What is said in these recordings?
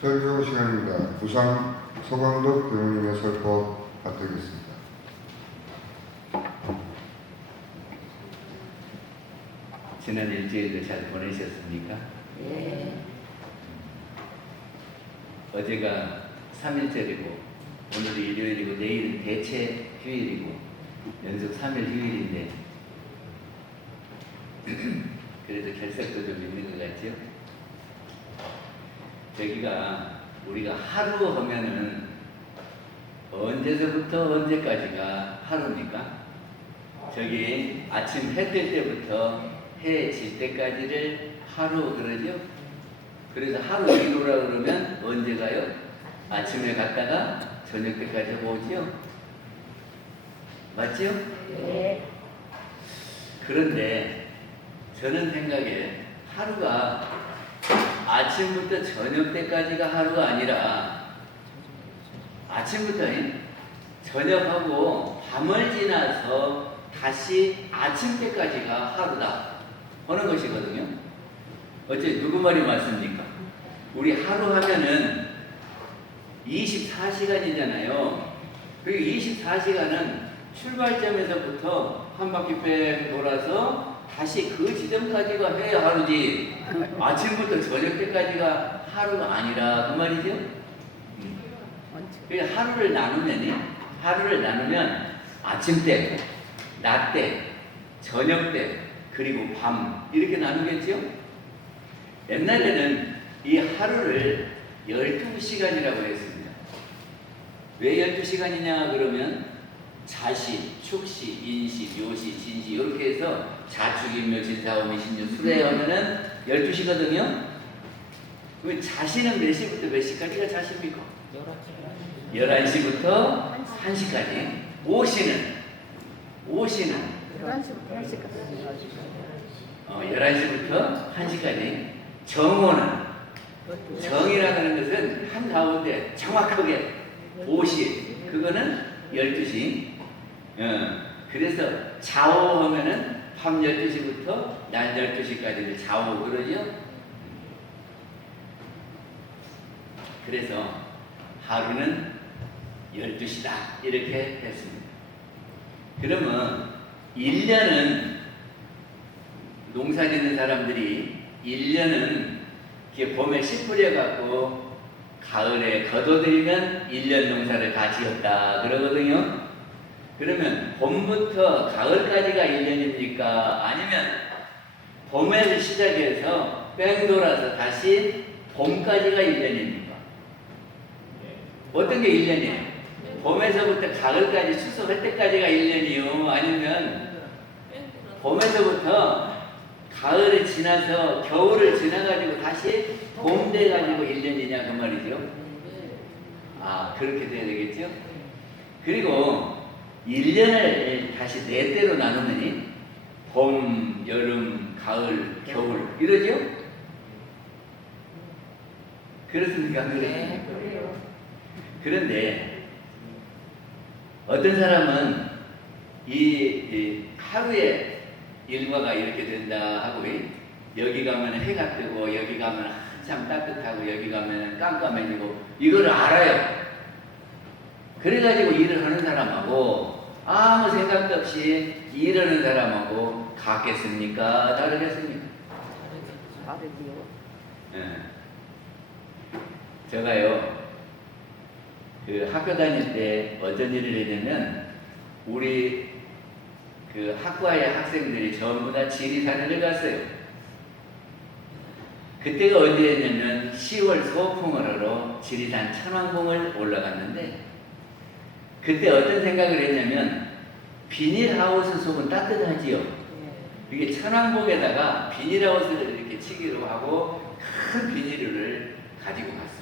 설교 시간입니다. 부산 서광덕 교우님의 설법 받드리겠습니다. 지난 일주일도 잘 보내셨습니까? 예. 어제가 3일절이고 오늘이 일요일이고 내일은 대체 휴일이고 연속 3일 휴일인데 그래도 결석도 좀 있는 것 같죠? 저기가 우리가 하루 하면은 언제서부터 언제까지가 하루입니까? 저기 아침 해 뜰 때부터 해 질 때까지를 하루 그러죠? 그래서 하루 이루라 그러면 언제 가요? 아침에 갔다가 저녁 때까지 오죠? 맞죠? 예. 그런데 저는 생각에 하루가 아침부터 저녁 때까지가 하루가 아니라 아침부터 저녁하고 밤을 지나서 다시 아침 때까지가 하루다 하는 것이거든요. 어째 누구 말이 맞습니까? 우리 하루 하면은 24시간이잖아요. 그리고 24시간은 출발점에서부터 한 바퀴 뺑 돌아서 다시 그 지점까지가 해야 하루지. 아침부터 저녁 때까지가 하루가 아니라 그 말이죠. 그러니까 하루를 나누면 아침 때, 낮 때, 저녁 때, 그리고 밤 이렇게 나누겠죠. 옛날에는 이 하루를 12시간이라고 했습니다. 왜 12시간이냐 그러면 자시, 축시, 인시, 묘시, 진시 이렇게 해서 자축인묘, 진사오미, 신유, 수레 하면은 12시거든요. 그럼 자시는 몇 시부터 몇 시까지가 자시입니까? 11시부터 1시까지. 오시는 11시부터 1시까지. 11시부터 1시까지. 정오는 정이라는 것은 한가운데 정확하게 5시 그거는 12시. 그래서 자오 하면은 밤 12시부터 낮 12시까지를 자오 그러죠. 그래서 하루는 12시다 이렇게 했습니다. 그러면 1년은 농사 짓는 사람들이 1년은 이렇게 봄에 씨 뿌려갖고 가을에 거둬들이면 1년 농사를 다 지었다 그러거든요. 그러면 봄부터 가을까지가 1년입니까? 아니면 봄에서 시작해서 뺑 돌아서 다시 봄까지가 1년입니까? 어떤 게 1년이에요? 봄에서부터 가을까지 추석할 때까지가 1년이요? 아니면 봄에서부터 가을을 지나서 겨울을 지나가지고 다시 봄 돼가지고 1년이냐 그 말이죠? 아, 그렇게 돼야 되겠죠? 그리고 1년을 다시 4대로 나누면 봄, 여름, 가을, 겨울 이러죠? 그렇습니까? 네, 그래요. 그런데 어떤 사람은 이 하루에 일과가 이렇게 된다 하고 여기 가면 해가 뜨고 여기 가면 한참 따뜻하고 여기 가면 깜깜해지고 이걸 알아요. 그래가지고 일을 하는 사람하고 아무 생각도 없이 일하는 사람하고 같겠습니까? 다르겠습니까? 다르지요. 제가요 그 학교 다닐 때 어떤 일을 했냐면 우리 그 학과의 학생들이 전부 다 지리산을 갔어요. 그때가 언제였냐면 10월 소풍을 하러 지리산 천왕봉을 올라갔는데 그때 어떤 생각을 했냐면 비닐하우스 속은 따뜻하지요. 이게 천왕봉에다가 비닐하우스를 이렇게 치기로 하고 큰 비닐을 가지고 갔습니다.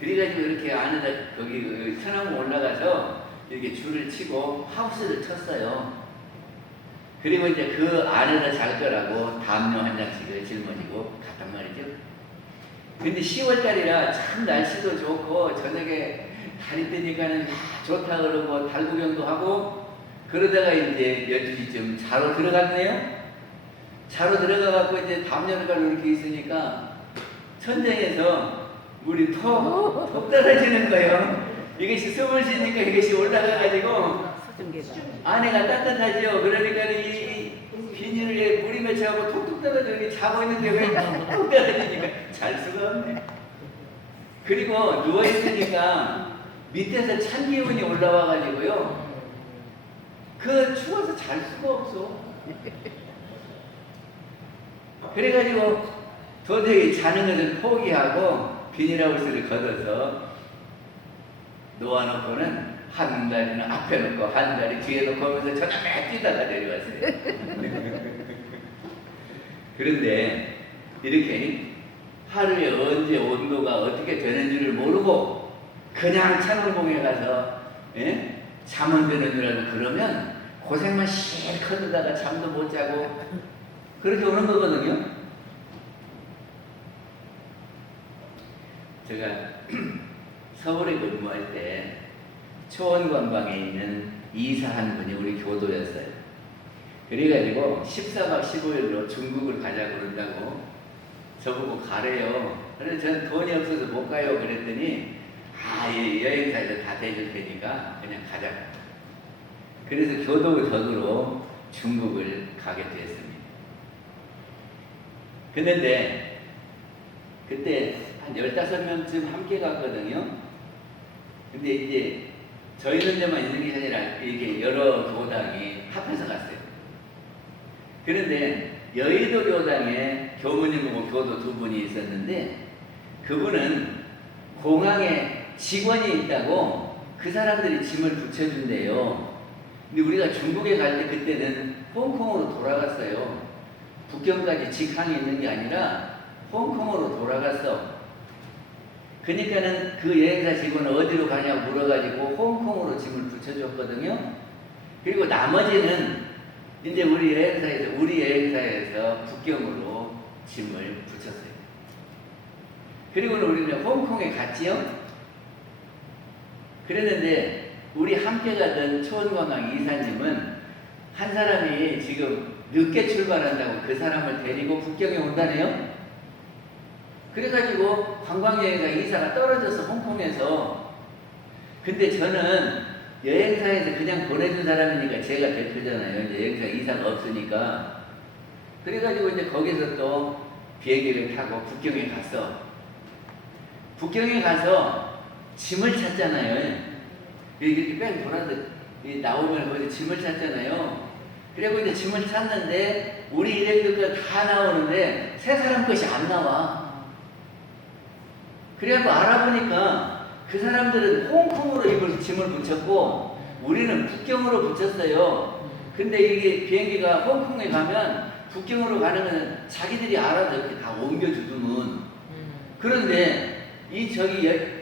그래가지고 이렇게 안에다 거기 천왕봉 올라가서 이렇게 줄을 치고 하우스를 쳤어요. 그리고 이제 그 안에다 잘 거라고 담요 한 장씩을 짊어지고 갔단 말이죠. 근데 10월달이라 참 날씨도 좋고 저녁에 달이 뜨니까는 야 좋다 그러고 달 구경도 하고 그러다가 이제 12시쯤 자러 들어갔네요. 자러 들어가갖고 이제 담요를 가지고 이렇게 있으니까 천장에서 물이 톡 떨어지는 거예요. 이것이 숨을 쉬니까 이것이 올라가가지고 수증기가. 안에가 따뜻하죠. 그러니까 이 비닐에 물이 맺혀가고 톡톡 떨어지는 자고 있는데 왜 톡톡 떨어지니까 잘 수가 없네. 그리고 누워있으니까 밑에서 찬 기운이 올라와가지고요. 그 추워서 잘 수가 없어. 그래가지고 도저히 자는 것을 포기하고 비닐하우스를 걷어서 놓아놓고는 한 다리는 앞에 놓고 한 다리 뒤에 놓고 하면서 저녁 뛰다가 내려왔어요. 그런데 이렇게 하루에 언제 온도가 어떻게 되는지를 모르고 그냥 찬원봉에 가서 잠은 드는 줄 알고 그러면 고생만 실컷 하다가 잠도 못 자고 그렇게 오는 거거든요. 제가 서울에 근무할 때 초원관광에 있는 이사 한 분이 우리 교도였어요. 그래가지고 14박 15일로 중국을 가자고 그런다고 저보고 가래요. 그래서 저는 돈이 없어서 못 가요 그랬더니 여행사에서 다 대줄 테니까 그냥 가자고. 그래서 교도 덕으로 중국을 가게 됐습니다. 그런데 그때 한 15명쯤 함께 갔거든요. 근데 이제 저희 혼자만 있는 게 아니라 이렇게 여러 교당이 합해서 갔어요. 그런데 여의도 교당에 교무님하고 교도 두 분이 있었는데 그분은 공항에 직원이 있다고 그 사람들이 짐을 붙여준대요. 근데 우리가 중국에 갈 때 그때는 홍콩으로 돌아갔어요. 북경까지 직항이 있는 게 아니라 홍콩으로 돌아갔어. 그러니까는 그 여행사 직원은 어디로 가냐고 물어가지고 홍콩으로 짐을 붙여줬거든요. 그리고 나머지는 이제 우리 여행사에서 북경으로 짐을 붙였어요. 그리고는 우리는 홍콩에 갔지요. 그랬는데 우리 함께 가던 초원관광 이사님은 한 사람이 지금 늦게 출발한다고 그 사람을 데리고 북경에 온다네요. 그래가지고 관광여행사 이사가 떨어져서 홍콩에서. 근데 저는 여행사에서 그냥 보내준 사람이니까 제가 대표잖아요. 이제 여행사 이사가 없으니까. 그래가지고 이제 거기서 또 비행기를 타고 북경에 갔어. 북경에 가서 짐을 찾잖아요. 이렇게 뺑 돌아서 나오면 거기서 짐을 찾잖아요. 그리고 이제 짐을 찾는데 우리 일행들 거 다 나오는데 세 사람 것이 안 나와. 그래갖고 알아보니까 그 사람들은 홍콩으로 이걸 짐을 붙였고 우리는 북경으로 붙였어요. 근데 이게 비행기가 홍콩에 가면 북경으로 가는 건 자기들이 알아서 이렇게 다 옮겨주더문. 그런데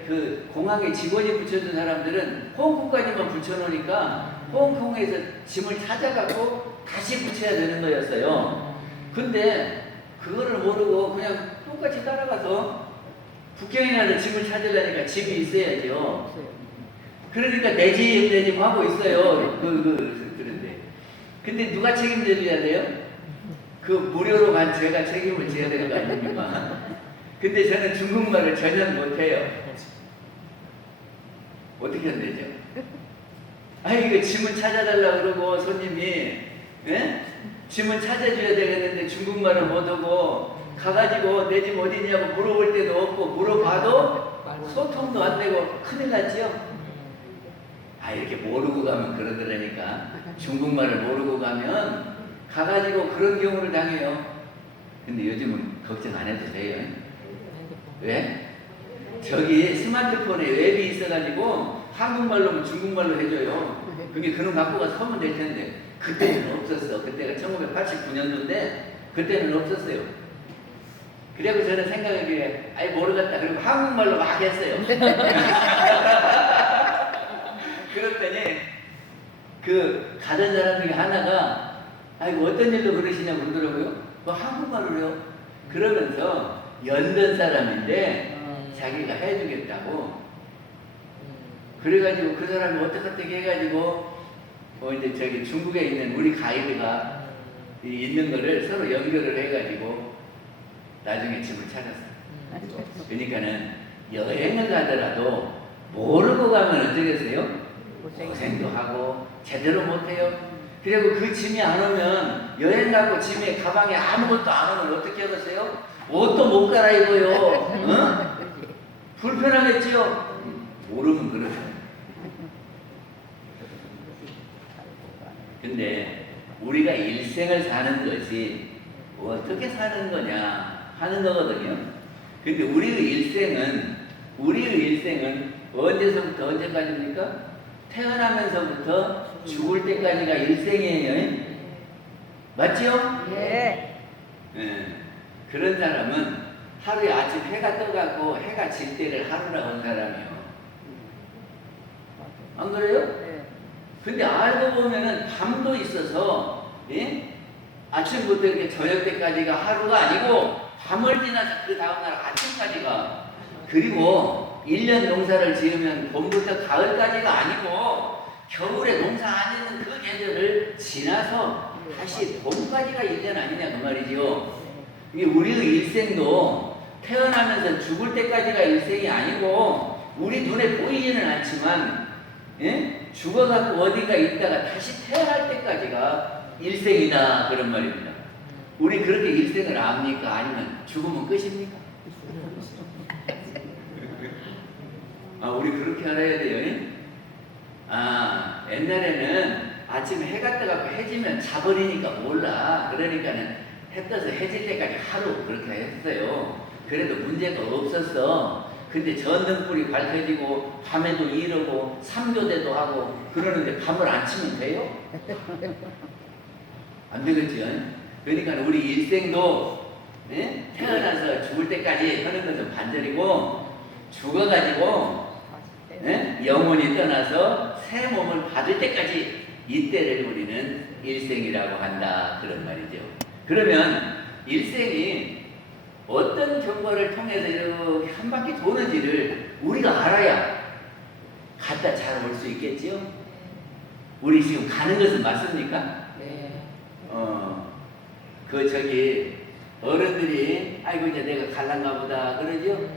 그 공항에 직원이 붙여준 사람들은 홍콩까지만 붙여놓으니까 홍콩에서 짐을 찾아가고 다시 붙여야 되는 거였어요. 근데 그거를 모르고 그냥 똑같이 따라가서 북경에 가서 짐을 찾으려니까 집이 있어야죠. 그러니까 내 집 하고 있어요. 그런데. 근데 누가 책임져줘야 돼요? 그 무료로 간 제가 책임을 져야 되는 거 아닙니까? 근데 저는 중국말을 전혀 못해요. 어떻게 하면 되죠? 이거 짐을 찾아달라고 그러고 손님이 짐을 찾아줘야 되겠는데 중국말을 못하고 가가지고 내 집 어디냐고 물어볼 때도 없고 물어봐도 소통도 안 되고 큰일 났지요? 이렇게 모르고 가면 그러더라니까. 중국말을 모르고 가면 가가지고 그런 경우를 당해요. 근데 요즘은 걱정 안 해도 돼요. 왜? 저기 스마트폰에 웹이 있어가지고 한국말로 중국말로 해줘요. 그게 그놈 갖고 가서 하면 될 텐데 그때는 없었어. 그때가 1989년도인데 그때는 없었어요. 그래고 저는 생각하기에 모르겠다. 그리고 한국말로 막 했어요. 그랬더니 그 가던 사람 중에 하나가 어떤 일로 그러시냐고 그러더라고요. 뭐 한국말로 해요. 그러면서 연던 사람인데 자기가 해주겠다고. 그래가지고 그 사람이 어떻게 해가지고 이제 저기 중국에 있는 우리 가이드가 있는 거를 서로 연결을 해가지고 나중에 짐을 찾았어요. 그러니까는 여행을 가더라도 모르고 가면 어쩌겠어요? 고생도 하고 제대로 못해요. 그리고 그 짐이 안 오면 여행 가고 짐에 가방에 아무것도 안 오면 어떻게 하겠어요? 옷도 못 갈아입어요. 어? 불편하겠지요? 모르면 그러죠. 근데 우리가 일생을 사는 것이 어떻게 사는 거냐 하는 거거든요. 근데 우리의 일생은 언제서부터 언제까지입니까? 태어나면서부터 죽을 때까지가 일생이에요. 맞죠? 예. 예. 그런 사람은 하루에 아침 해가 떠갖고 해가 질 때를 하루라 한 사람이요. 안 그래요? 예. 근데 알고 보면은 밤도 있어서, 예? 아침부터 이렇게 저녁 때까지가 하루가 아니고 밤을 지나서 그 다음날 아침까지가, 그리고 1년 농사를 지으면 봄부터 가을까지가 아니고 겨울에 농사 안 짓는 그 계절을 지나서 다시 봄까지가 1년 아니냐 그 말이지요. 이게 우리의 일생도 태어나면서 죽을 때까지가 일생이 아니고 우리 눈에 보이지는 않지만, 예? 죽어갖고 어디가 있다가 다시 태어날 때까지가 일생이다 그런 말입니다. 우리 그렇게 일생을 압니까? 아니면 죽으면 끝입니까? 우리 그렇게 알아야 돼요. 옛날에는 아침에 해가 떠갖고 해지면 자버리니까 몰라. 그러니까는 해 떠서 해질 때까지 하루 그렇게 했어요. 그래도 문제가 없었어. 근데 전등불이 밝혀지고 밤에도 이러고 삼교대도 하고 그러는데 밤을 안 치면 돼요? 안 되겠지. 그러니까 우리 일생도, 예? 태어나서 죽을 때까지 하는 것은 반절이고, 죽어가지고, 예? 영혼이 떠나서 새 몸을 받을 때까지 이때를 우리는 일생이라고 한다 그런 말이죠. 그러면 일생이 어떤 경과를 통해서 이렇게 한 바퀴 도는지를 우리가 알아야 갔다 잘 올 수 있겠지요? 우리 지금 가는 것은 맞습니까? 네. 어른들이 아이고 이제 내가 갈란가 보다 그러죠?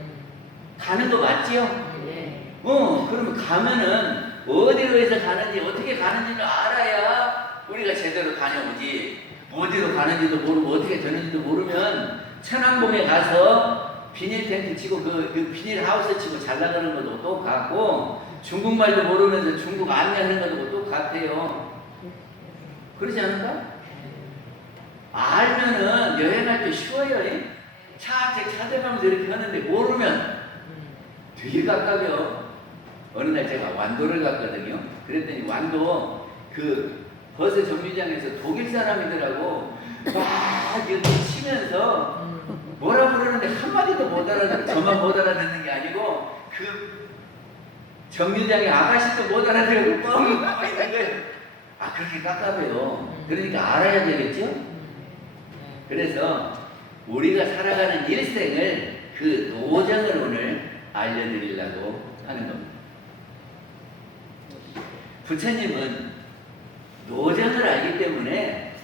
가는 거 맞지요? 네. 그러면 가면은 어디로 해서 가는지 어떻게 가는지를 알아야 우리가 제대로 다녀오지. 어디로 가는지도 모르고 어떻게 되는지도 모르면 천왕봉에 가서 비닐 텐트 치고 그 비닐 하우스 치고 잘 나가는 것도 똑같고 중국말도 모르면서 중국 안내하는 것도 똑같아요. 그러지 않을까? 알면은 여행할 때 쉬워요. 차책 찾아가면서 이렇게 하는데 모르면 되게 깝깝해요. 어느 날 제가 완도를 갔거든요. 그랬더니 완도 그 버스 정류장에서 독일 사람이더라고. 막 이렇게 치면서 뭐라 그러는데 한마디도 못 알아듣고 저만 못 알아듣는 게 아니고 그 정류장에 아가씨도 못 알아듣고 뻥 있는 거예요. 그렇게 깝깝해요. 그러니까 알아야 되겠죠? 그래서 우리가 살아가는 일생을 그 노정을 오늘 알려드리려고 하는 겁니다. 부처님은 노정을 알기 때문에,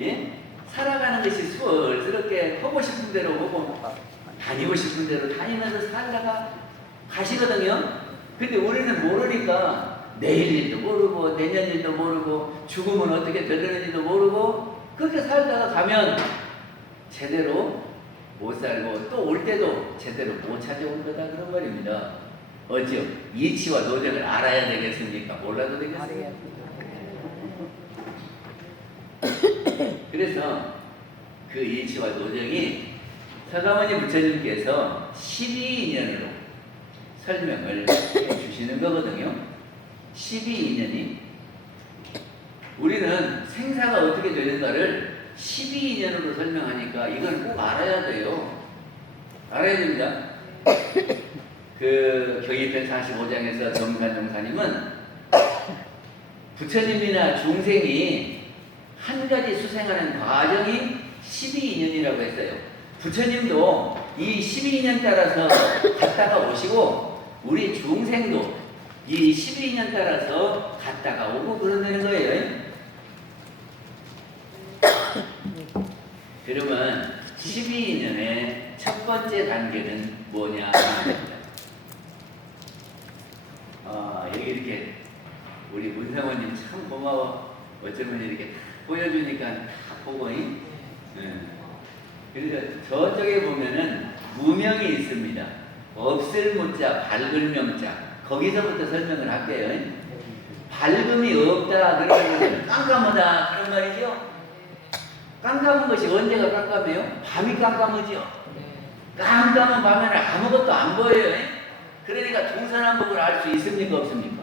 예? 살아가는 것이 수월스럽게 하고 싶은 대로 하고 다니고 싶은 대로 다니면서 살다가 가시거든요. 근데 우리는 모르니까 내일 일도 모르고 내년 일도 모르고 죽으면 어떻게 되려는지도 모르고 그렇게 살다가 가면 제대로 못 살고 또 올 때도 제대로 못 찾아온 거다 그런 말입니다. 어찌요? 이치와 노정을 알아야 되겠습니까? 몰라도 되겠습니까? 그래서 그 이치와 노정이 서가모니 부처님께서 12인연으로 설명을 해주시는 거거든요. 12인연이 우리는 생사가 어떻게 되는가를 12인연으로 설명하니까 이걸 꼭 알아야 돼요. 알아야 됩니다. 그 경이편 45장에서 정산정사님은 부처님이나 중생이 한 가지 수생하는 과정이 12인연이라고 했어요. 부처님도 이 12인연 따라서 갔다가 오시고 우리 중생도 이 12인연 따라서 갔다가 오고 그런다는 거예요. 그러면 12인연의 첫 번째 단계는 뭐냐? 고마워. 어쩌면 이렇게 다 보여주니까 다 보고, 응? 그래서 저쪽에 보면은 무명이 있습니다. 없을 무자, 밝을 명자. 거기서부터 설명을 할게요. 밝음이 없다 그러면 깜깜하다 그런 말이죠. 깜깜한 것이 언제가 깜깜해요? 밤이 깜깜하죠. 깜깜한 밤에는 아무것도 안 보여요. 그러니까 동서남북을 알 수 있습니까 없습니까?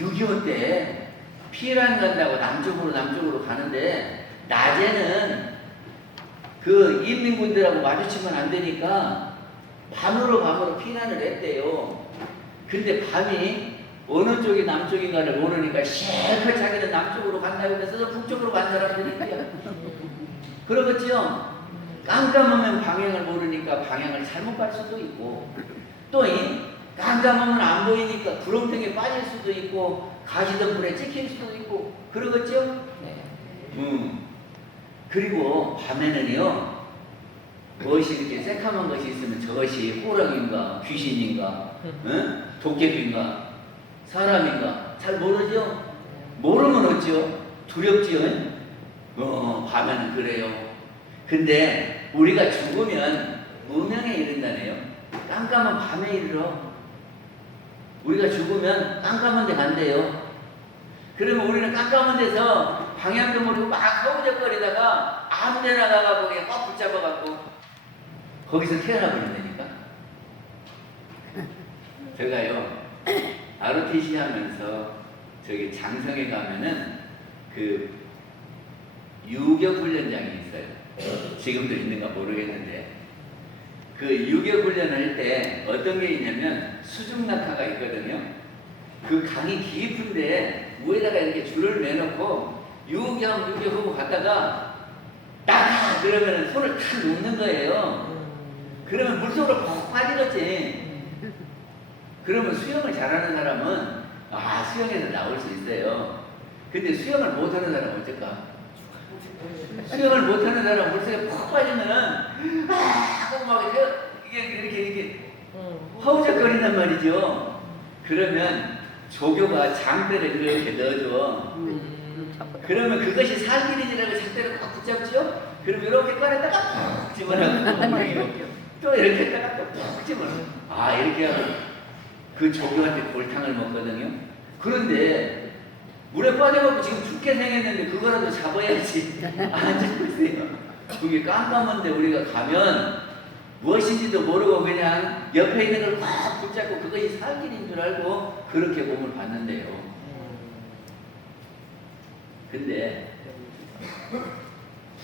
6.25 때 피란 간다고 남쪽으로 가는데 낮에는 그 인민군들하고 마주치면 안 되니까 밤으로 피난을 했대요. 근데 밤이 어느 쪽이 남쪽인가를 모르니까 실컷 자기는 남쪽으로 간다고 해서 북쪽으로 간 사람들이 있대요. 그러겠죠? 깜깜하면 방향을 모르니까 방향을 잘못 갈 수도 있고, 또 깜깜하면 안 보이니까 구렁텅이에 빠질 수도 있고 가시덤불에 찍힐 수도 있고 그러겠죠? 그리고 밤에는요 무엇이 이렇게 새카만 것이 있으면 저것이 호랑인가 귀신인가 도깨비인가 사람인가 잘 모르죠? 모르면 어찌요? 두렵지요? 밤에는 그래요. 근데 우리가 죽으면 무명에 이른다네요. 깜깜한 밤에 이르러. 우리가 죽으면 깜깜한 데 간대요. 그러면 우리는 깜깜한 데서 방향도 모르고 막 허우적거리다가 아무 데나 가가고 그냥 꽉 붙잡아갖고 거기서 태어나 버린다니까. 제가요 ROTC 하면서 저기 장성에 가면은 그 유격 훈련장이 있어요. 지금도 있는가 모르겠는데 그 유격 훈련을 할 때 어떤 게 있냐면 수중낙하가 있거든요. 그 강이 깊은데 위에다가 이렇게 줄을 매놓고 유격하고 갔다가 딱 그러면 손을 탁 놓는 거예요. 그러면 물속으로 푹 빠지겠지. 그러면 수영을 잘하는 사람은 수영에서 나올 수 있어요. 근데 수영을 못하는 사람은 어쩔까? 수영을 못하는 사람 물속에 푹 빠지면은 하고 막 이렇게 허우적거린단 말이죠. 그러면 조교가 장대를 이렇게 넣어줘. 그러면 그것이 살길이지라고 장대를 꽉 붙잡죠. 그럼 이렇게 꺼냈다가 푹 집어넣고 또 이렇게 했다가 또 푹 집어넣고 이렇게 하고 그 조교한테 골탕을 먹거든요. 그런데 물에 빠져갖고 지금 죽게 생겼는데 그거라도 잡아야지. 안 잡고 있어요. 그게 깜깜한데 우리가 가면 무엇인지도 모르고 그냥 옆에 있는 걸 꽉 붙잡고 그것이 살길인 줄 알고 그렇게 몸을 봤는데요. 근데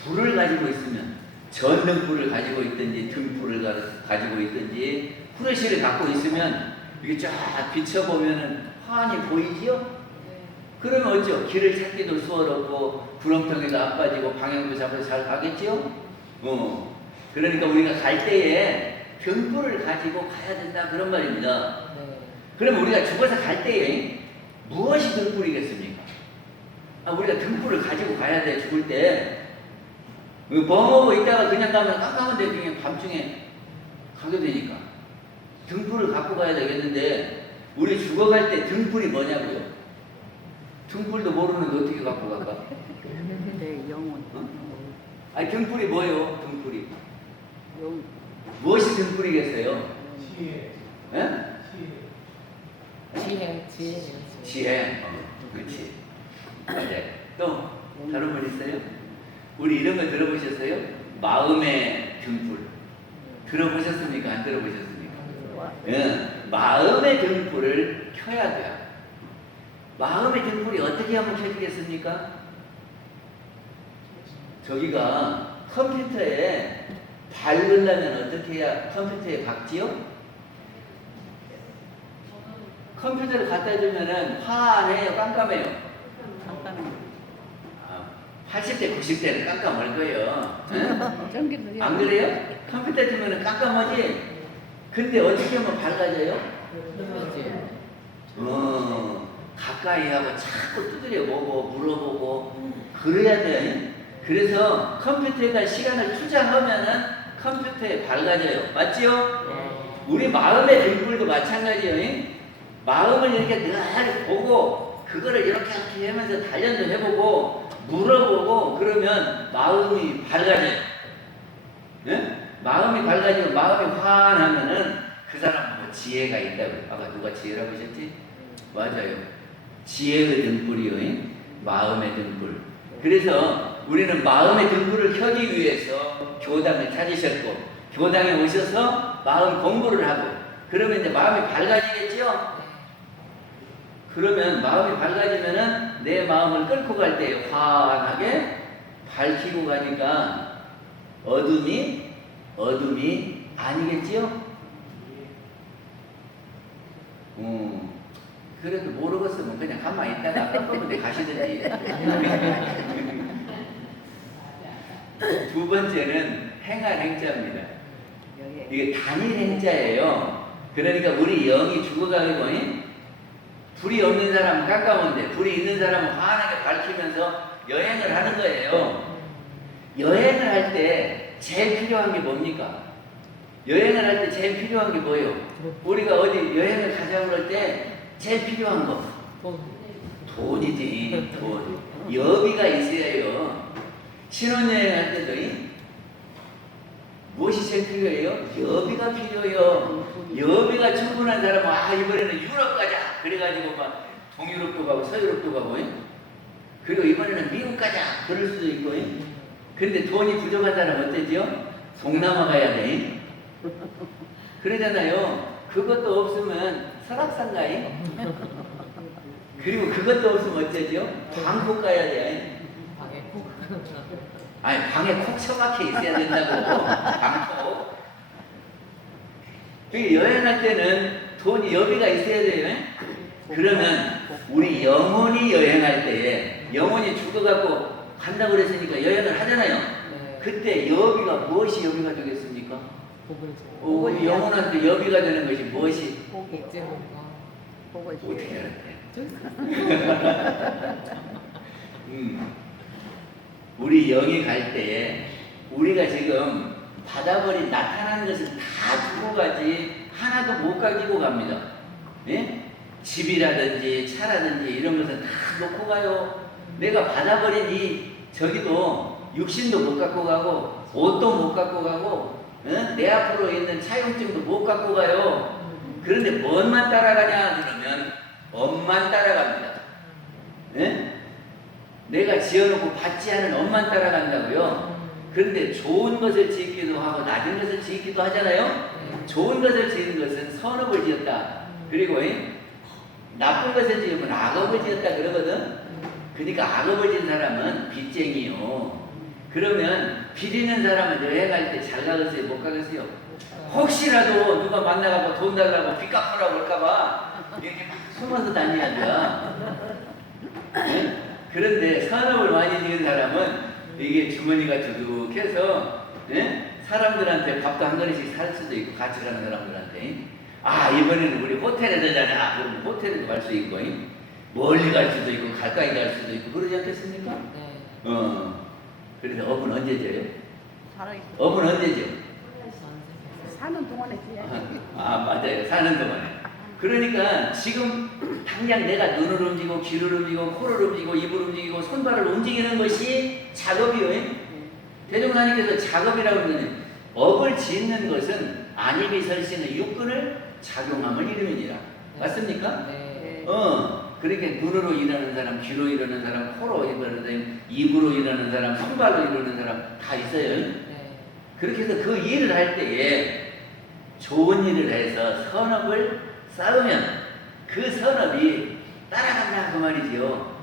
불을 가지고 있으면 전등불을 가지고 있든지 등불을 가지고 있든지 후레쉬를 갖고 있으면 이게 쫙 비춰보면 환히 보이지요? 그러면 어쩌? 길을 찾기도 수월하고 구렁텅이도 안 빠지고 방향도 잡아서 잘 가겠지요? 그러니까 우리가 갈 때에 등불을 가지고 가야 된다 그런 말입니다. 그러면 우리가 죽어서 갈 때에 무엇이 등불이겠습니까? 우리가 등불을 가지고 가야 돼. 죽을 때 멍하고 있다가 그냥 가면 깜깜한데 그냥 밤중에 가게 되니까 등불을 갖고 가야 되겠는데 우리 죽어갈 때 등불이 뭐냐고요? 등불도 모르는데 어떻게 갖고 갈까? 네, 영혼. 등불이 뭐예요? 등불이 영. 무엇이 등불이겠어요? 지혜. 지혜. 그렇지. 네. 또 다른 분 있어요? 우리 이런 거 들어보셨어요? 마음의 등불. 들어보셨습니까? 안 들어보셨습니까? 마음의 등불을 켜야 돼요. 마음의 등불이 어떻게 하면 켜지겠습니까? 저기가 컴퓨터에 밝으려면 어떻게 해야 컴퓨터에 박지요? 컴퓨터를 갖다 주면은 환해요, 깜깜해요? 깜깜해. 80대, 90대는 깜깜할 거예요. 전기도 안 그래요? 컴퓨터 주면은 깜깜하지? 근데 어떻게 하면 밝아져요? 가까이 하고 자꾸 두드려 보고 물어보고 그래야 돼. 그래서 컴퓨터에다 시간을 투자하면은 컴퓨터에 밝아져요. 맞지요? 우리 마음의 등불도 마찬가지예요. 마음을 이렇게 늘 보고 그거를 이렇게 하면서 단련도 해보고 물어보고 그러면 마음이 밝아져요. 예? 마음이 밝아지고 마음이 환하면은 그 사람 뭐 지혜가 있다고. 아까 누가 지혜라고 하셨지? 맞아요. 지혜의 등불이요. 마음의 등불. 그래서 우리는 마음의 등불을 켜기 위해서 교당을 찾으셨고 교당에 오셔서 마음 공부를 하고 그러면 이제 마음이 밝아지겠죠? 그러면 마음이 밝아지면은 내 마음을 끌고 갈 때 환하게 밝히고 가니까 어둠이 아니겠지요? 그래도 모르겠으면 그냥 가만히 있다가 깜빡한데 가시든지. 두 번째는 행할 행자입니다. 이게 단일 행자예요. 그러니까 우리 영이 죽어가고 불이 없는 사람은 깜깜한데 불이 있는 사람은 환하게 밝히면서 여행을 하는 거예요. 여행을 할 때 제일 필요한 게 뭡니까? 여행을 할 때 제일 필요한 게 뭐예요? 우리가 어디 여행을 가자고 할 때 제일 필요한 거 돈이지. 돈. 여비가 있어야 해요. 신혼여행 할 때도 무엇이 제일 필요해요? 여비가 필요해요. 여비가 충분한 사람은 이번에는 유럽 가자. 그래가지고 막 동유럽도 가고 서유럽도 가고 그리고 이번에는 미국 가자. 그럴 수도 있고 근데 돈이 부족한 사람은 어때죠? 동남아 가야 돼. 그러잖아요. 그것도 없으면 설악산 가요. 그리고 그것도 없으면 어쩌죠? 방콕 가야 돼. 아니 방에 콕 처박혀 있어야 된다고. 방콕. 여행할 때는 돈이 여비가 있어야 돼요. 그러면 우리 영혼이 여행할 때에 영혼이 죽어갖고 간다고 그랬으니까 여행을 하잖아요. 그때 여비가 무엇이 여비가 되겠습니까? 우리 영혼한테 여비가 되는 것이 무엇이? 어떻게 알았대? 우리 영이 갈 때에 우리가 지금 받아버린 나타나는 것을 다 두고 가지 하나도 못 가지고 갑니다. 예? 집이라든지 차라든지 이런 것은 다 놓고 가요. 내가 받아버린 저기도 육신도 못 갖고 가고 옷도 못 갖고 가고 내 앞으로 있는 차용증도 못 갖고 가요. 그런데 뭔만 따라가냐 그러면 엄만 따라갑니다. 예? 내가 지어놓고 받지 않은 엄만 따라간다고요. 그런데 좋은 것을 짓기도 하고 낮은 것을 짓기도 하잖아요. 좋은 것을 지은 것은 선업을 지었다. 그리고 나쁜 것을 지으면 악업을 지었다 그러거든. 그러니까 악업을 지은 사람은 빚쟁이요. 그러면 빚 있는 사람은 여행할 때 잘 가겠어요? 못 가겠어요? 혹시라도 누가 만나가고 돈 달라고 빚 갚으라고 할까봐 이렇게 숨어서 다니는 거야. 그런데 산업을 많이 지은 사람은 이게 주머니가 두둑해서 사람들한테 밥도 한 그릇씩 살 수도 있고 같이 가는 사람들한테 이번에는 우리 호텔에 자자 그러면 호텔에도 갈 수 있고 멀리 갈 수도 있고 가까이 갈 수도 있고 그러지 않겠습니까? 그래서 업은 언제 져요? 살아있어. 업은 언제 져? 사는 동안에 지어야지. 맞아요. 사는 동안에. 그러니까 지금 당장 내가 눈을 움직이고 귀를 움직이고 코를 움직이고 입을 움직이고 손발을 움직이는 것이 작업이에요. 대종사님께서 작업이라고 하면 업을 짓는 것은 안입이 설시는 육근을 작용함을 이름이니라. 맞습니까? 네. 그렇게 눈으로 일하는 사람, 귀로 일하는 사람, 코로 일하는 사람, 입으로 일하는 사람, 손발로 일하는 사람 다 있어요. 그렇게 해서 그 일을 할 때에 좋은 일을 해서 선업을 쌓으면 그 선업이 따라간다 그 말이죠.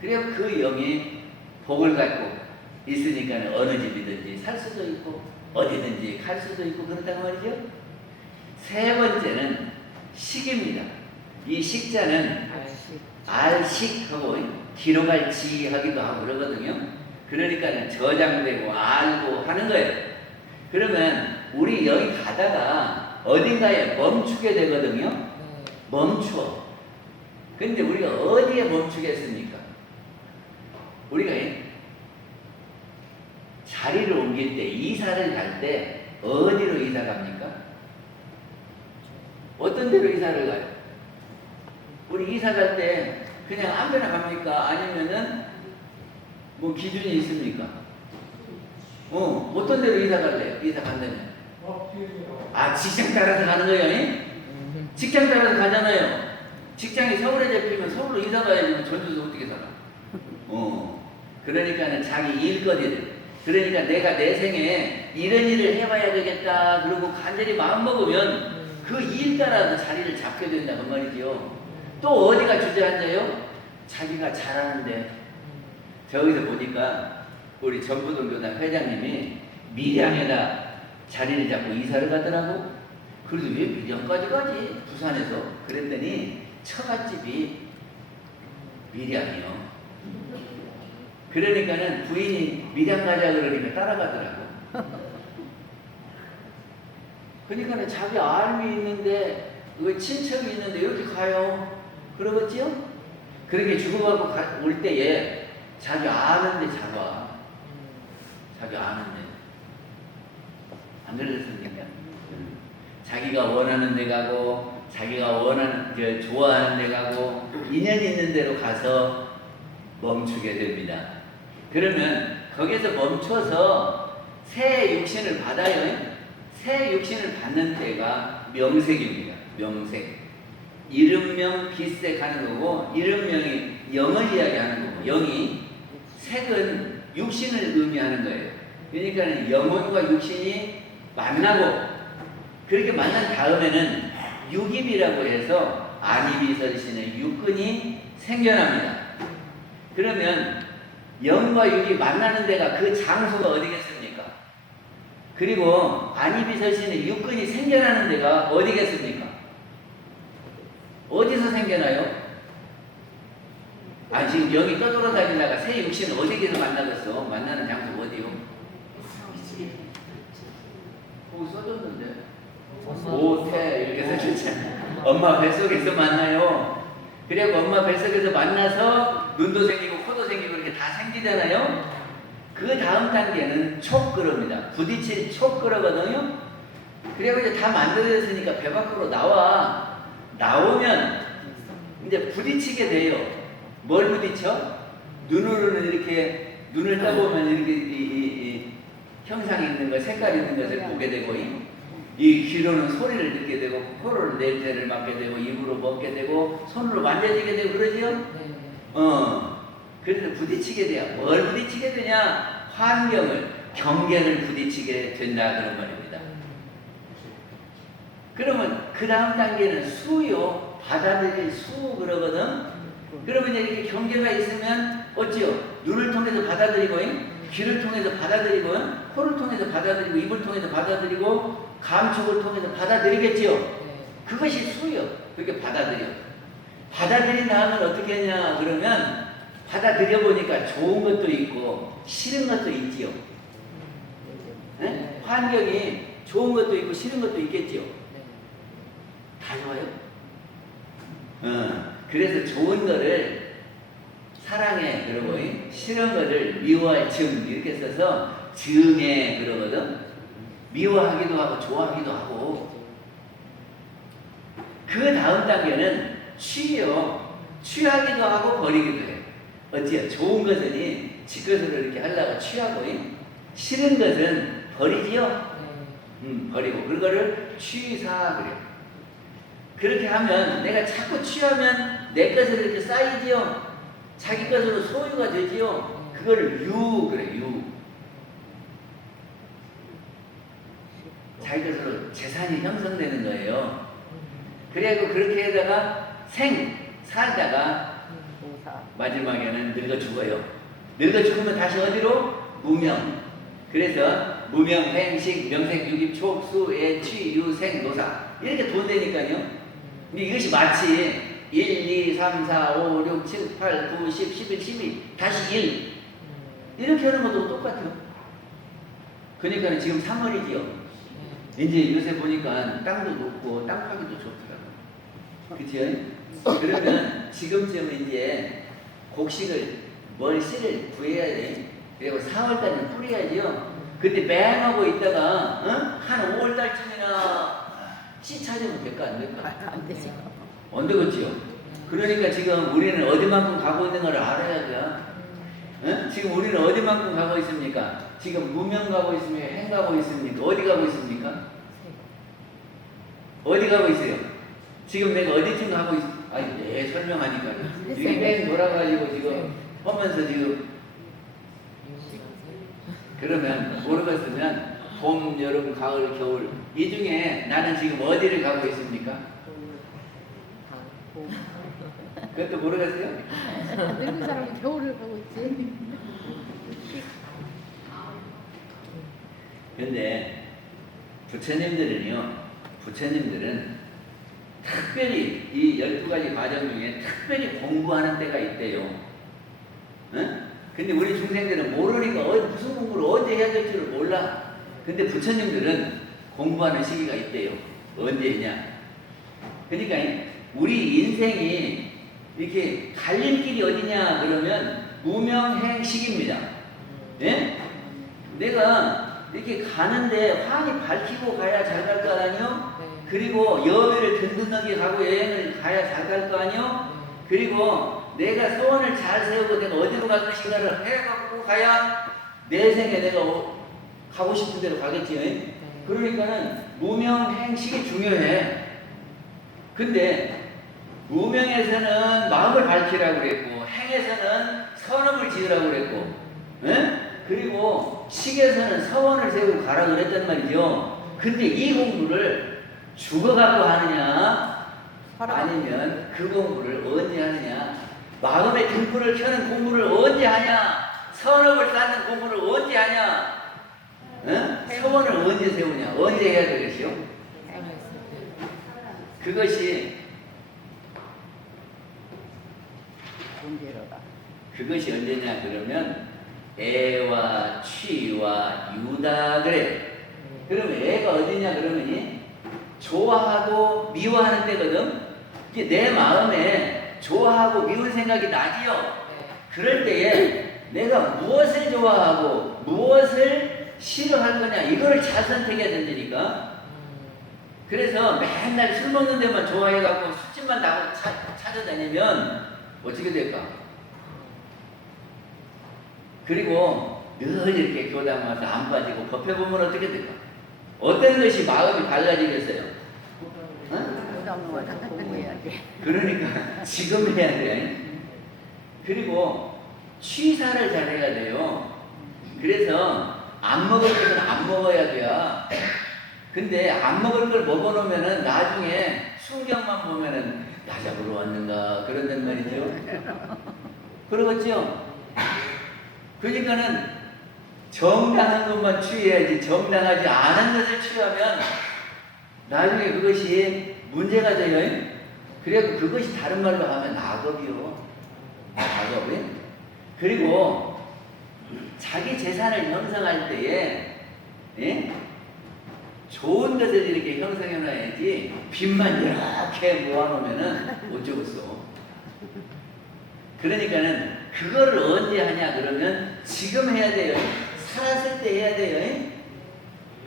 그래야 그 영이 복을 갖고 있으니까 어느 집이든지 살 수도 있고 어디든지 갈 수도 있고 그렇다고 말이죠. 세 번째는 식입니다. 이 식자는 알식하고 기록할 지하기도 하고 그러거든요. 그러니까 저장되고 알고 하는 거예요. 그러면 우리 여기 가다가 어딘가에 멈추게 되거든요. 멈추어. 근데 우리가 어디에 멈추겠습니까? 우리가 자리를 옮길 때, 이사를 갈 때 어디로 이사 갑니까? 어떤 데로 이사를 가요? 우리 이사 갈 때 그냥 아무데나 갑니까? 아니면은 뭐 기준이 있습니까? 어떤 데로 이사 갈래요? 이사 간다면? 아, 직장 따라서 가는 거예요? 예? 직장 따라서 가잖아요. 직장이 서울에 잡히면 서울로 이사 가야지 전주에서 어떻게 살아? 그러니까는 자기 일거리를, 그러니까 내가 내 생에 이런 일을 해봐야 되겠다 그러고 간절히 마음 먹으면 그 일 따라서 자리를 잡게 된다 그 말이죠. 또 어디가 주저앉아요? 자기가 잘하는데. 저기서 보니까 우리 전부동교단 회장님이 밀양에다 자리를 잡고 이사를 가더라고. 그래도 왜 밀양까지 가지? 부산에서. 그랬더니 처갓집이 밀양이요. 그러니까는 부인이 밀양 가자 그러니까 따라가더라고. 그러니까는 자기 알미 있는데, 그 친척이 있는데 이렇게 가요. 그러겠지요? 그렇게 죽어가고 올 때에 자기 아는데 잘 와. 자기 아는데. 안 그러셨습니까? 자기가 원하는 데 가고, 자기가 좋아하는 데 가고, 인연 있는 데로 가서 멈추게 됩니다. 그러면 거기서 멈춰서 새 육신을 받아요. 새 육신을 받는 때가 명색입니다. 명색. 이름명 빛색 하는 거고, 이름명이 영을 이야기하는 거고, 영이, 색은 육신을 의미하는 거예요. 그러니까 영혼과 육신이 만나고, 그렇게 만난 다음에는 육입이라고 해서 안입이 설신의 육근이 생겨납니다. 그러면 영과 육이 만나는 데가 그 장소가 어디겠습니까? 그리고 안입이 설신의 육근이 생겨나는 데가 어디겠습니까? 어디서 생겨나요? 지금 영이 떠돌아다니다가 새 육신을 어디에서 만나겠어? 만나는 장소 어디요? 거기 써줬는데 모태 이렇게 써줬잖아요. 엄마 뱃속에서 만나요. 그리고 엄마 뱃속에서 만나서 눈도 생기고 코도 생기고 이렇게 다 생기잖아요. 그 다음 단계는 촉그러입니다. 부딪힐 촉그러거든요. 그리고 이제 다 만들어졌으니까 배 밖으로 나오면 이제 부딪히게 돼요. 뭘 부딪혀? 눈으로는 이렇게, 눈을 떠보면 이렇게 이 형상이 있는 것, 색깔이 있는 것을 보게 되고, 이 귀로는 소리를 듣게 되고, 코로는 냄새를 맡게 되고, 입으로 먹게 되고, 손으로 만져지게 되고 그러지요? 그래서 부딪히게 돼요. 뭘 부딪히게 되냐? 환경을, 경계를 부딪히게 된다 그런 말입니다. 그러면 그 다음 단계는 수요. 받아들일 수 그러거든. 그러면 이제 이렇게 경계가 있으면 어찌요? 눈을 통해서 받아들이고, 귀를 통해서 받아들이고, 코를 통해서 받아들이고, 입을 통해서 받아들이고, 감촉을 통해서 받아들이겠지요. 그것이 수요. 그렇게 받아들여. 받아들인 다음은 어떻게 했냐 그러면 받아들여 보니까 좋은 것도 있고 싫은 것도 있지요. 네? 환경이 좋은 것도 있고 싫은 것도 있겠지요. 다 좋아요. 그래서 좋은 거를 사랑해 그러고 싫은 거를 미워할 증 이렇게 써서 증에 그러거든. 미워하기도 하고 좋아하기도 하고. 그 다음 단계는 취요. 취하기도 하고 버리기도 해. 어찌요? 좋은 것은 지 것으로 이렇게 하려고 취하고, 싫은 것은 버리지요. 버리고 그거를 취사 그래요. 그렇게 하면 내가 자꾸 취하면 내 것으로 이렇게 쌓이지요. 자기 것으로 소유가 되지요. 그거를 유 그래. 유. 자기 것으로 재산이 형성되는 거예요. 그래고 그렇게 하다가 살다가 마지막에는 늙어 죽어요. 늙어 죽으면 다시 어디로? 무명. 그래서 무명, 행식, 명색, 유깁, 촉, 수, 애, 취, 유, 생, 노사 이렇게 돈 되니까요. 이것이 마치 1, 2, 3, 4, 5, 6, 7, 8, 9, 10, 11, 12 다시 1 이렇게 하는 것도 똑같아요. 그러니까 지금 3월이지요. 이제 요새 보니까 땅도 높고 땅 파기도 좋더라고요. 그치요? 그러면 지금쯤 이제 곡식을 씨를 구해야 돼. 그리고 4월달에 뿌려야지요. 근데 맹하고 있다가 한 5월달쯤이나 씨 찾으면 될까 안 될까? 안 되죠. 안 되겠지요. 그러니까 지금 우리는 어디만큼 가고 있는 걸 알아야 돼. 응? 지금 우리는 어디만큼 가고 있습니까? 지금 무명 가고 있습니까? 행 가고 있습니까? 어디 가고 있습니까? 어디 가고 있어요? 지금 내가 어디쯤 가고 아니, 내 설명하니까 이게 뺑 돌아가지고 지금 하면서 지금 그러면 모르겠으면 봄, 여름, 가을, 겨울 이 중에 나는 지금 어디를 가고 있습니까? 그것도 모르겠어요? 늙은 사람은 겨울을 가고 있지. 근데 부처님들은 특별히 이 12가지 과정 중에 특별히 공부하는 때가 있대요. 응? 근데 우리 중생들은 모르니까 무슨 공부를 언제 해야 될지를 몰라. 근데 부처님들은 공부하는 시기가 있대요. 언제냐? 그러니까 우리 인생이 이렇게 갈림길이 어디냐 그러면 무명행식입니다. 예? 내가 이렇게 가는데 환히 밝히고 가야 잘 갈 거 아니요? 그리고 여유를 든든하게 가고 여행을 가야 잘 갈 거 아니요? 그리고 내가 소원을 잘 세우고 내가 어디로 갈 것인가를 해갖고 가야 내 생에 내가 가고 싶은 데로 가겠지. 그러니까는 무명행식이 중요해. 근데 무명에서는 마음을 밝히라고 그랬고 행에서는 선업을 지으라고 그랬고 그리고 식에서는 서원을 세우고 가라고 그랬단 말이죠. 근데 이 공부를 죽어가고 하느냐 아니면 그 공부를 언제 하느냐, 마음의 등불을 켜는 공부를 언제 하냐, 선업을 쌓는 공부를 언제 하냐, 서원을 언제 세우냐, 언제 해야 되겠어요? 그것이 언제냐 그러면 애와 취와 유다 그래. 그럼 애가 어디냐 그러면 좋아하고 미워하는 때거든. 이게 내 마음에 좋아하고 미운 생각이 나지요. 그럴 때에 내가 무엇을 좋아하고 무엇을 싫어할 거냐 이거를 잘 선택해야 된다니까. 그래서 맨날 술 먹는 데만 좋아해갖고 술집만 나고 찾아다니면 어떻게 될까? 그리고 늘 이렇게 교당 와서 안 빠지고 법회 보면 어떻게 될까? 어떤 것이 마음이 달라지겠어요? 그러니까 지금 해야 돼. 그리고 취사를 잘 해야 돼요. 그래서 안 먹을 것은 안 먹어야 돼요. 근데 안 먹을 걸 먹어놓으면은 나중에 순경만 보면은 나 잡으러 왔는가 그런단 말이죠. 그러겠죠? 그러니까는 정당한 것만 취해야지 정당하지 않은 것을 취하면 나중에 그것이 문제가 돼요. 그래도 그것이 다른 말로 하면 낙업이요. 낙업이. 그리고 자기 재산을 형성할 때에 좋은 것을 이렇게 형성해 놔야지 빚만 이렇게 모아놓으면은 어쩌겠어. 그러니까는 그거를 언제 하냐 그러면 지금 해야 돼요. 살았을 때 해야 돼요.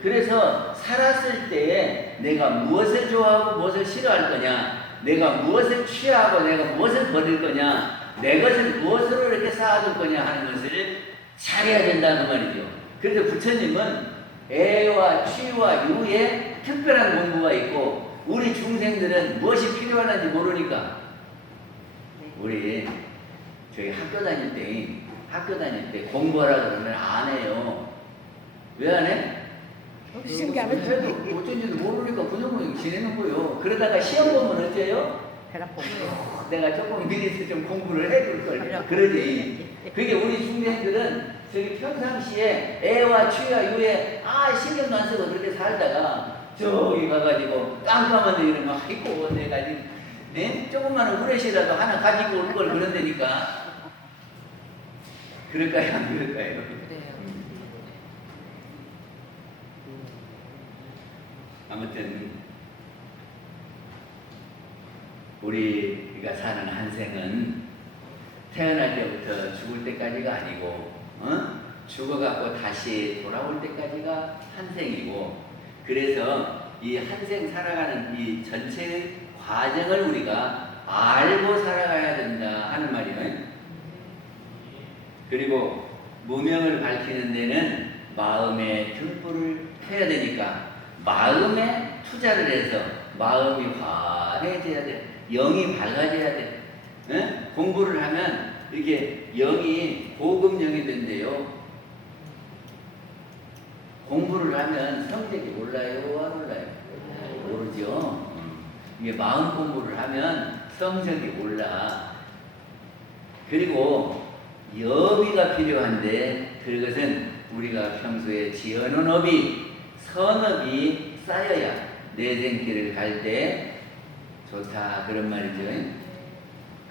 그래서 살았을 때에 내가 무엇을 좋아하고 무엇을 싫어할 거냐, 내가 무엇을 취하고 내가 무엇을 버릴 거냐, 내 것을 무엇으로 이렇게 쌓아둘 거냐 하는 것을 잘해야 된다는 말이죠. 그래서 부처님은 애와 취와 유에 특별한 공부가 있고 우리 중생들은 무엇이 필요하는지 모르니까 우리 저희 학교 다닐 때 공부하라 그러면 안 해요. 왜 안 해? 신기하네. 어쩐지도 모르니까 그냥 지내는 거예요. 그러다가 시험 보면 어째요? 내가 조금 미리 좀 공부를 해둘 걸. 그러지. 그게 우리 중생들은 저기 평상시에 애와 취와 유에 신경도 안 쓰고 그렇게 살다가 저기 가가지고 깜깜한 데 이러면 아이고 내가 조그마한 후레쉬라도 하나 가지고 올 걸 그런다니까. 그럴까요? 안 그럴까요? 아무튼 우리가 사는 한 생은 태어날 때부터 죽을 때까지가 아니고 죽어갖고 다시 돌아올 때까지가 한 생이고, 그래서 이 한 생 살아가는 이 전체 과정을 우리가 알고 살아가야 된다 하는 말이에요. 그리고 무명을 밝히는 데는 마음의 등불을 켜야 되니까 마음에 투자를 해서 마음이 환해져야 돼. 영이 밝아져야 돼. 응? 공부를 하면 이게 영이 고급영이 된대요. 공부를 하면 성적이 올라요, 안 올라요? 오르죠. 이게 마음 공부를 하면 성적이 올라. 그리고 여비가 필요한데 그것은 우리가 평소에 지어놓은 업이 선업이 쌓여야 내생길을 갈 때 좋다 그런 말이죠.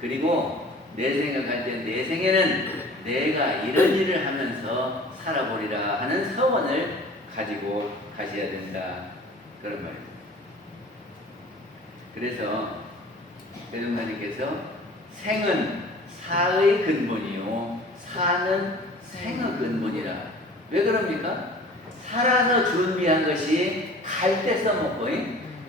그리고 내생을 갈 때 내생에는 내가 이런 일을 하면서 살아보리라 하는 서원을 가지고 가셔야 된다 그런 말입니다. 그래서 대종사님께서 생은 사의 근본이요 사는 생의 근본이라. 왜 그럽니까? 살아서 준비한 것이 갈 때 써먹고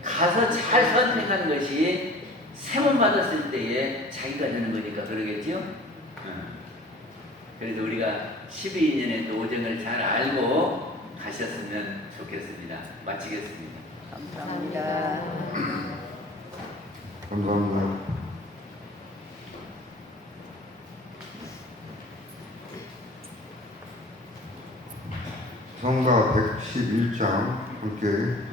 가서 잘 선택한 것이 세번 받았을 때에 자기가 되는 거니까 그러겠죠? 그래서 우리가 12인연의 노정을 잘 알고 가셨으면 좋겠습니다. 마치겠습니다. 감사합니다. 감사합니다. 성가 111장 함께